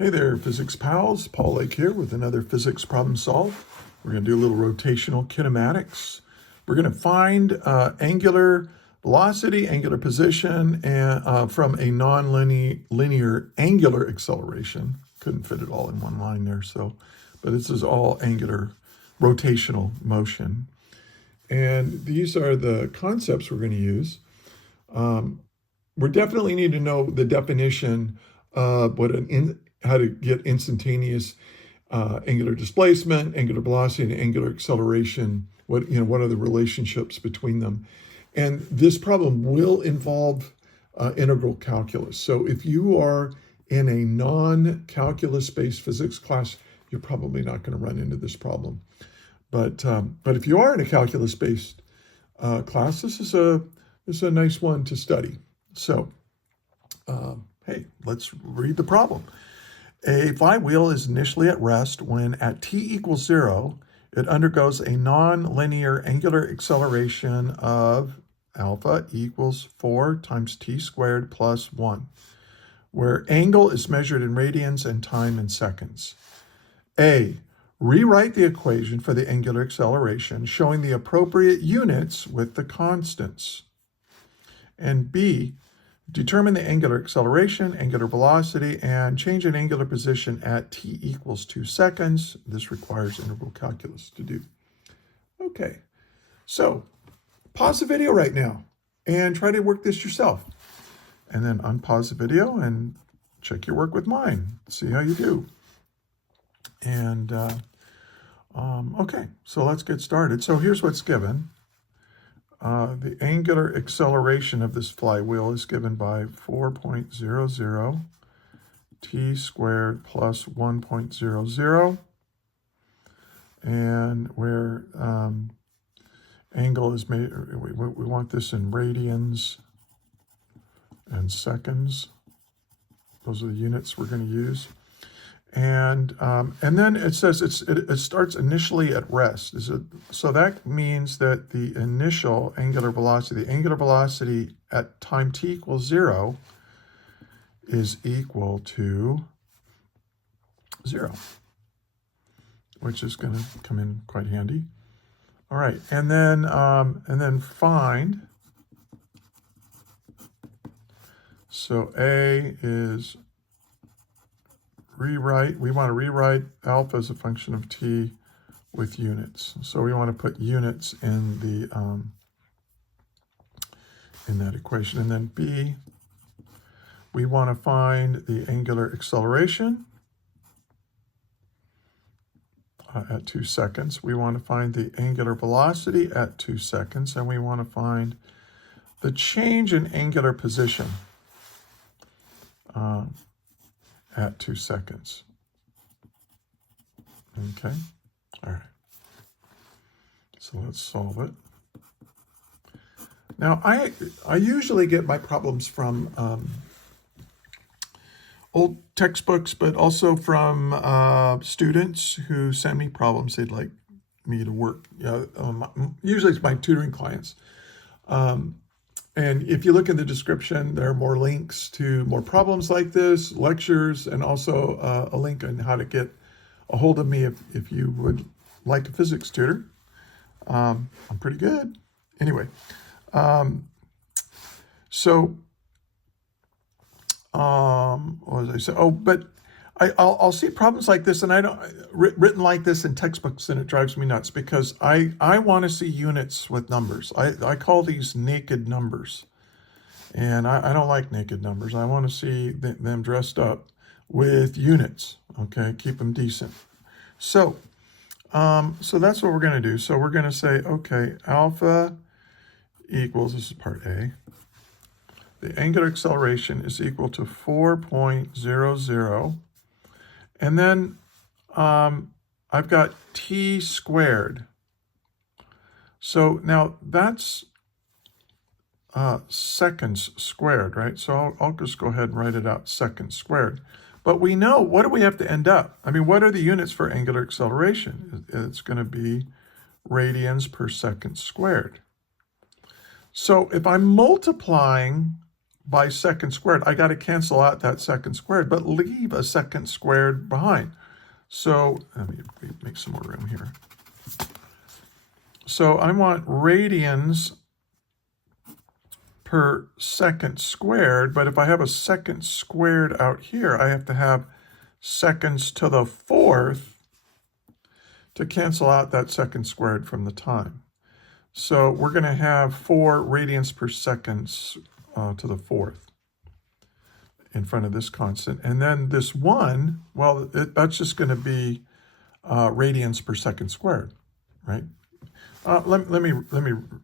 Hey there, physics pals. Paul Lake here with another physics problem solved. We're going to do a little rotational kinematics. We're going to find angular velocity, angular position, and from a non-linear angular acceleration. Couldn't fit it all in one line there, but this is all angular rotational motion. And these are the concepts we're going to use. We definitely need to know the definition of how to get instantaneous angular displacement, angular velocity, and angular acceleration. What are the relationships between them? And this problem will involve integral calculus. So if you are in a non-calculus-based physics class, you're probably not going to run into this problem. But if you are in a calculus-based class, this is a nice one to study. So, hey, let's read the problem. A flywheel is initially at rest when at t equals 0, it undergoes a non-linear angular acceleration of alpha equals 4 times t squared plus 1, where angle is measured in radians and time in seconds. A, rewrite the equation for the angular acceleration, showing the appropriate units with the constants. And B, determine the angular acceleration, angular velocity, and change in angular position at t equals 2 seconds. This requires integral calculus to do. Okay, so pause the video right now and try to work this yourself. And then unpause the video and check your work with mine. See how you do. And okay, so let's get started. So here's what's given. The angular acceleration of this flywheel is given by 4.00 t squared plus 1.00, and where angle is made, we want this in radians and seconds. Those are the units we're going to use. And then it says it starts initially at rest. So that means that the initial angular velocity at time t equals 0 is equal to 0, which is going to come in quite handy. All right, and then find. So A is we want to rewrite alpha as a function of t with units. So we want to put units in that equation. And then B, we want to find the angular acceleration at 2 seconds. We want to find the angular velocity at 2 seconds, and we want to find the change in angular position at 2 seconds. Okay, all right. So let's solve it. Now, I usually get my problems from old textbooks, but also from students who send me problems they'd like me to work. Usually it's my tutoring clients. And if you look in the description, there are more links to more problems like this, lectures, and also a link on how to get a hold of me if you would like a physics tutor. I'm pretty good. Anyway, what was I saying? Oh, but I'll see problems like this, and I don't written like this in textbooks, and it drives me nuts because I want to see units with numbers. I call these naked numbers, and I don't like naked numbers. I want to see them dressed up with units. Okay, keep them decent. So that's what we're going to do. So we're going to say, okay, alpha equals, this is part A. The angular acceleration is equal to 4.00. And then I've got t squared. So now that's seconds squared, right? So I'll just go ahead and write it out, seconds squared. But we know, what do we have to end up? I mean, what are the units for angular acceleration? It's going to be radians per second squared. So if I'm multiplying by second squared. I got to cancel out that second squared, but leave a second squared behind. So let me make some more room here. So I want radians per second squared, but if I have a second squared out here, I have to have seconds to the fourth to cancel out that second squared from the time. So we're going to have 4 radians per second to the fourth in front of this constant. And then this 1, well, that's just going to be radians per second squared, right? Let me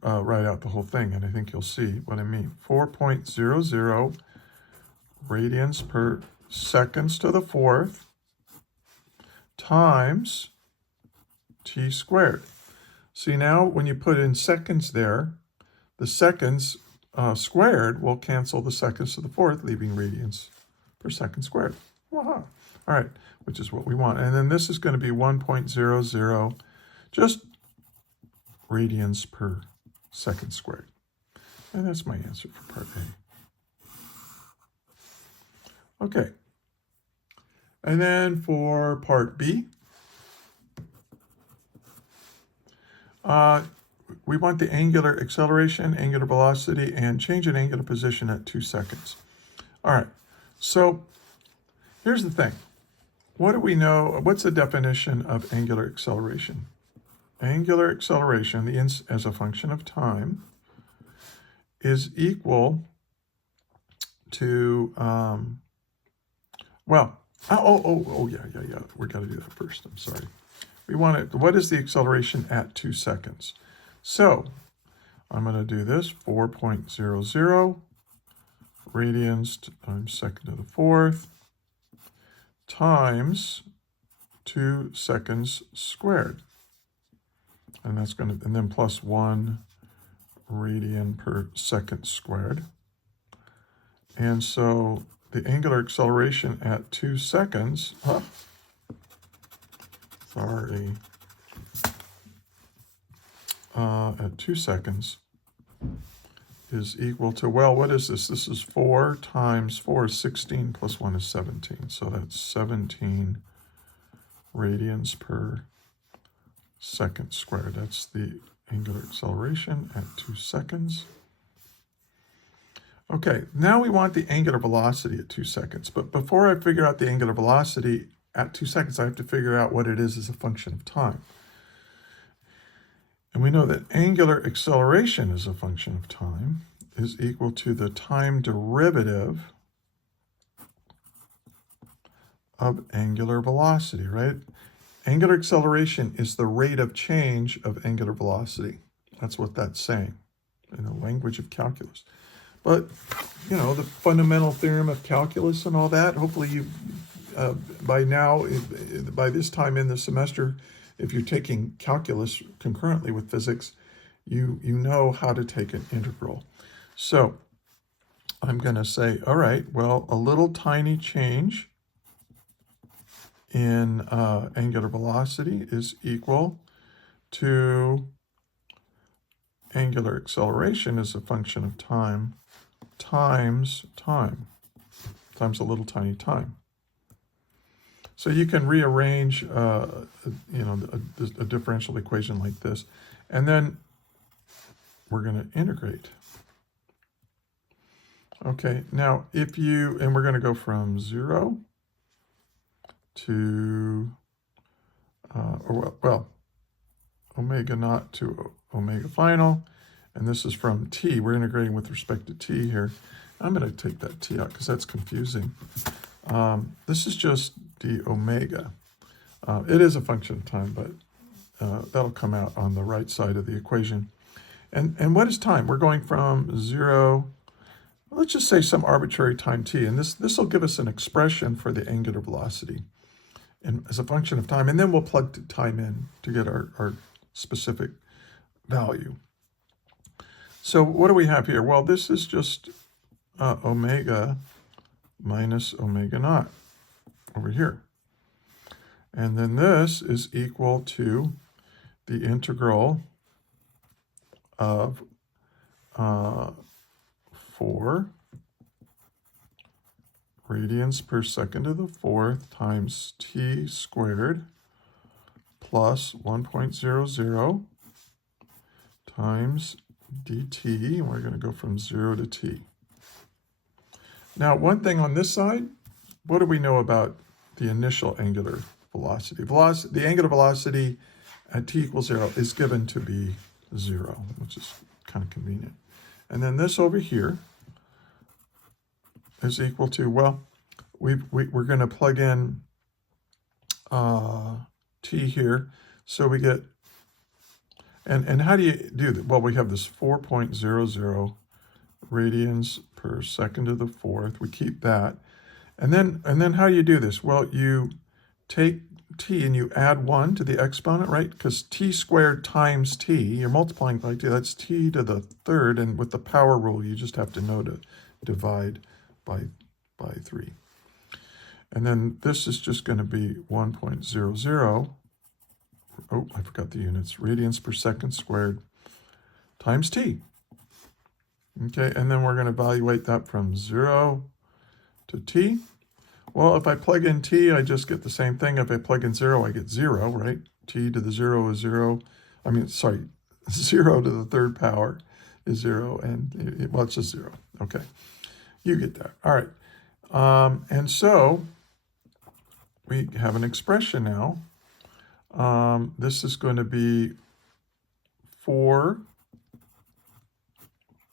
write out the whole thing, and I think you'll see what I mean. 4.00 radians per seconds to the fourth times t squared. See, now when you put in seconds there, the seconds squared will cancel the seconds to the fourth, leaving radians per second squared. Wow. All right, which is what we want. And then this is going to be 1.00, just radians per second squared. And that's my answer for part A. Okay. And then for part B, we want the angular acceleration, angular velocity, and change in angular position at 2 seconds. All right, so here's the thing. What do we know? What's the definition of angular acceleration? Angular acceleration, as a function of time, is equal to, yeah. We got to do that first. I'm sorry. We want it. What is the acceleration at 2 seconds? So I'm going to do this, 4.00 radians times second to the fourth times 2 seconds squared. And that's going to, and then plus 1 radian per second squared. And so the angular acceleration at 2 seconds, at 2 seconds is equal to, well, what is this? This is 4 times 4 is 16 plus 1 is 17. So that's 17 radians per second squared. That's the angular acceleration at 2 seconds. Okay, now we want the angular velocity at 2 seconds. But before I figure out the angular velocity at 2 seconds, I have to figure out what it is as a function of time. And we know that angular acceleration as a function of time is equal to the time derivative of angular velocity, right? Angular acceleration is the rate of change of angular velocity. That's what that's saying in the language of calculus. But, you know, the fundamental theorem of calculus and all that, hopefully you, by now, by this time in the semester, if you're taking calculus concurrently with physics, you know how to take an integral. So I'm going to say, all right, well, a little tiny change in angular velocity is equal to angular acceleration as a function of time times a little tiny time. So you can rearrange, a differential equation like this, and then we're going to integrate. Okay, now and we're going to go from 0 to, omega naught to omega final, and this is from t. We're integrating with respect to t here. I'm going to take that t out because that's confusing. This is just d omega. It is a function of time, but that'll come out on the right side of the equation. And what is time? We're going from 0, let's just say some arbitrary time t, and this will give us an expression for the angular velocity as a function of time, and then we'll plug time in to get our specific value. So what do we have here? Well, this is just omega minus omega naught over here. And then this is equal to the integral of 4 radians per second to the fourth times t squared plus 1.00 times dt. We're going to go from 0 to t. Now, one thing on this side, what do we know about the initial angular velocity? The angular velocity at t equals 0 is given to be 0, which is kind of convenient. And then this over here is equal to, well, we're going to plug in t here. So we get, and how do you do that? Well, we have this 4.00 radians per second to the fourth. We keep that. And then how do you do this? Well, you take t and you add 1 to the exponent, right? Because t squared times t, you're multiplying by t, that's t to the third, and with the power rule, you just have to know to divide by 3. And then this is just going to be 1.00, oh, I forgot the units, radians per second squared times t. Okay, and then we're going to evaluate that from 0 to t. Well, if I plug in t, I just get the same thing. If I plug in 0, I get 0, right? T to the 0 is 0. 0 to the third power is 0, and well, it's just 0. Okay, you get that. All right, and so we have an expression now. This is going to be 4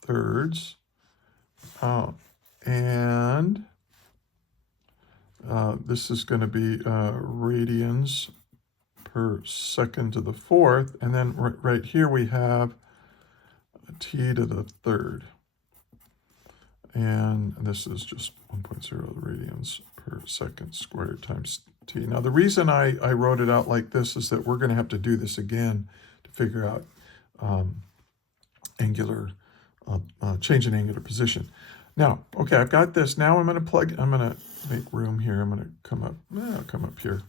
thirds, and this is going to be radians per second to the fourth, and then right here we have t to the third, and this is just 1.0 radians per second squared times t. Now the reason I wrote it out like this is that we're going to have to do this again to figure out change in angular position. Now, okay, I've got this. Now I'm going to make room here. I'm going to come up here.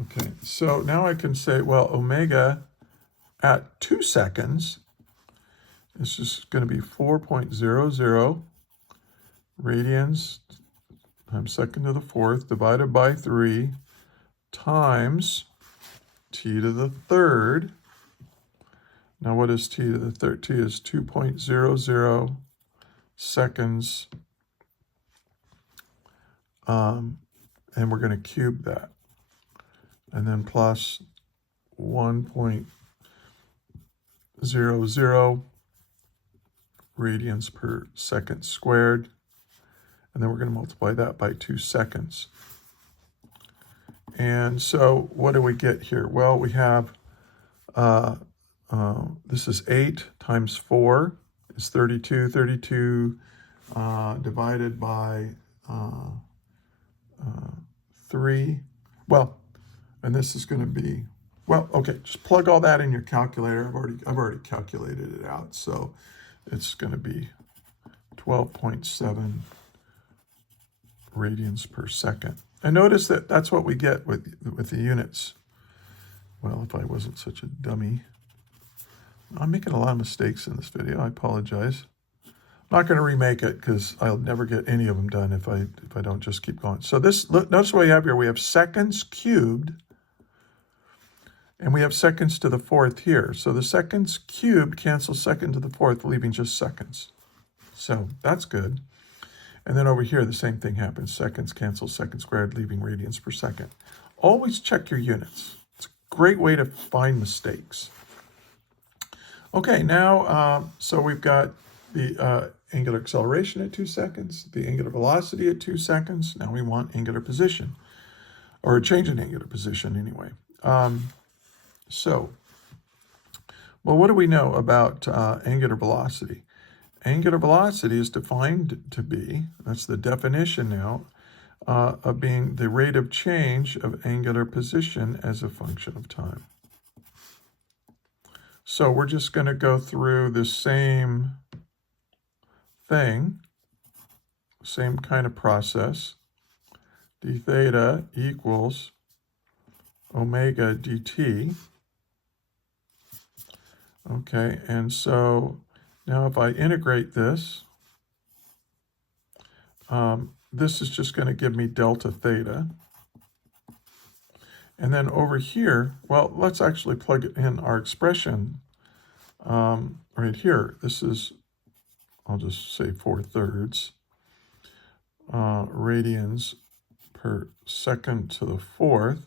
Okay, so now I can say, well, omega at 2 seconds is just going to be 4.00 radians times second to the fourth divided by 3 times t to the third. Now, what is t to the third? T is 2.00 seconds, and we're going to cube that. And then plus 1.00 radians per second squared. And then we're going to multiply that by 2 seconds. And so what do we get here? Well, we have, this is 8 times 4 is 32. 32 divided by 3. Well, and this is going to be, well, okay, just plug all that in your calculator. I've already calculated it out. So it's going to be 12.7 radians per second. And notice that that's what we get with the units. Well, if I wasn't such a dummy. I'm making a lot of mistakes in this video. I apologize. I'm not going to remake it because I'll never get any of them done if I don't just keep going. So this, notice what we have here. We have seconds cubed, and we have seconds to the fourth here. So the seconds cubed cancels second to the fourth, leaving just seconds. So that's good. And then over here, the same thing happens. Seconds cancel second squared, leaving radians per second. Always check your units. It's a great way to find mistakes. Okay, now, so we've got the angular acceleration at 2 seconds, the angular velocity at 2 seconds. Now we want angular position, or a change in angular position anyway. Well, what do we know about angular velocity? Angular velocity is defined to be, that's the definition now, of being the rate of change of angular position as a function of time. So we're just going to go through the same thing, same kind of process. d theta equals omega dt. Okay, and so now if I integrate this, this is just going to give me delta theta. And then over here, well, let's actually plug in our expression right here. This is, I'll just say 4/3 radians per second to the 4th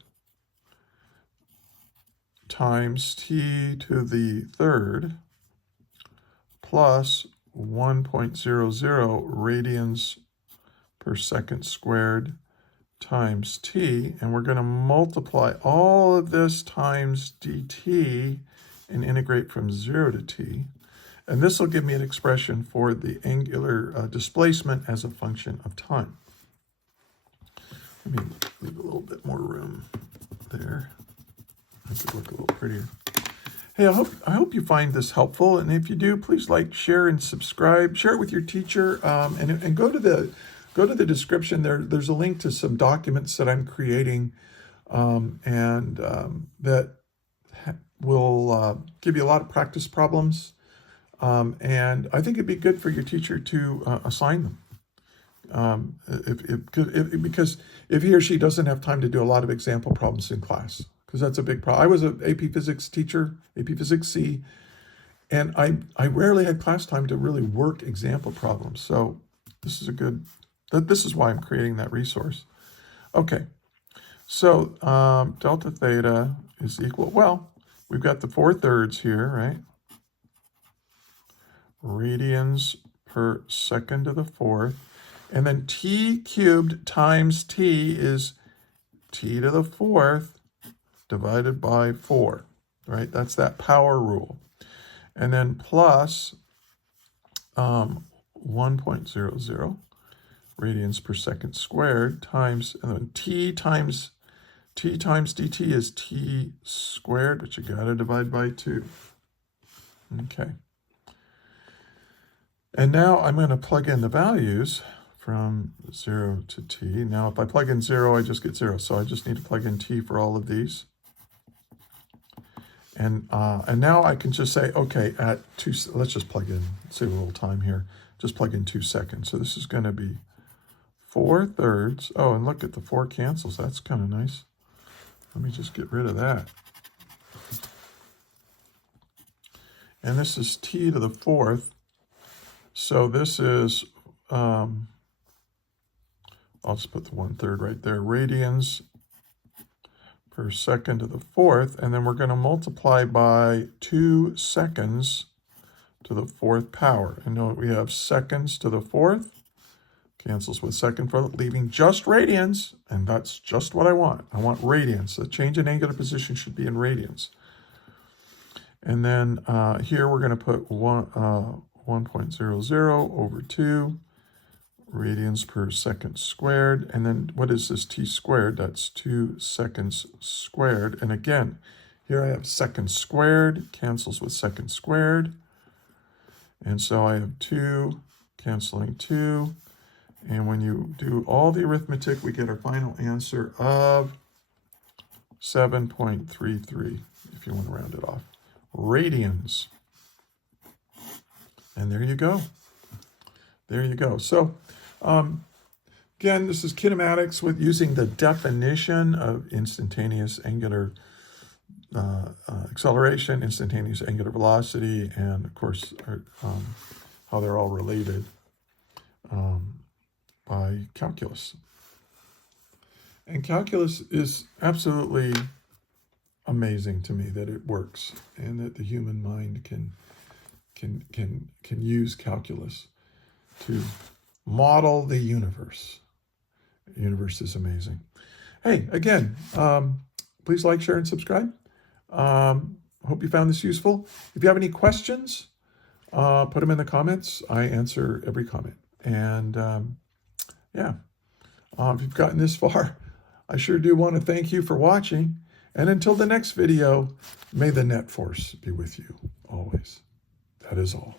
times t to the 3rd plus 1.00 radians per second squared times t, and we're going to multiply all of this times dt and integrate from 0 to t. And this will give me an expression for the angular displacement as a function of time. Let me leave a little bit more room there. Make it look a little prettier. Hey, I hope you find this helpful, and if you do, please like, share, and subscribe. Share it with your teacher, and go to the description. There's a link to some documents that I'm creating, that will give you a lot of practice problems. And I think it'd be good for your teacher to assign them, because if he or she doesn't have time to do a lot of example problems in class, because that's a big problem. I was an AP Physics teacher, AP Physics C, and I rarely had class time to really work example problems. So this is this is why I'm creating that resource. Okay, so delta theta is equal, well, we've got the 4/3 here, right? Radians per second to the 4th. And then t cubed times t is t to the 4th divided by 4, right? That's that power rule. And then plus 1.00 radians per second squared times, and then t times dt is t squared, but you got to divide by 2. Okay. And now I'm going to plug in the values from 0 to t. Now, if I plug in 0, I just get 0. So I just need to plug in t for all of these. And now I can just say, okay, at 2, let's just plug in, save a little time here. Just plug in 2 seconds. So this is going to be 4/3. Oh, and look at the 4 cancels. That's kind of nice. Let me just get rid of that. And this is t to the 4th. So this is, I'll just put the 1/3 right there, radians per second to the 4th, and then we're going to multiply by 2 seconds to the 4th power. And note we have seconds to the 4th, cancels with second for leaving just radians, and that's just what I want. I want radians. The change in angular position should be in radians. And then here we're going to put 1.00 over 2 radians per second squared. And then what is this t squared? That's 2 seconds squared. And again, here I have second squared, cancels with second squared. And so I have 2 canceling 2. And when you do all the arithmetic, we get our final answer of 7.33, if you want to round it off, radians. And there you go. There you go. So, again, this is kinematics with using the definition of instantaneous angular acceleration, instantaneous angular velocity, and of course, how they're all related by calculus. And calculus is absolutely amazing to me that it works and that the human mind can use calculus to model the universe. The universe is amazing. Hey, again, please like, share, and subscribe. Hope you found this useful. If you have any questions, put them in the comments. I answer every comment. And yeah, if you've gotten this far, I sure do want to thank you for watching. And until the next video, may the net force be with you always. That is all.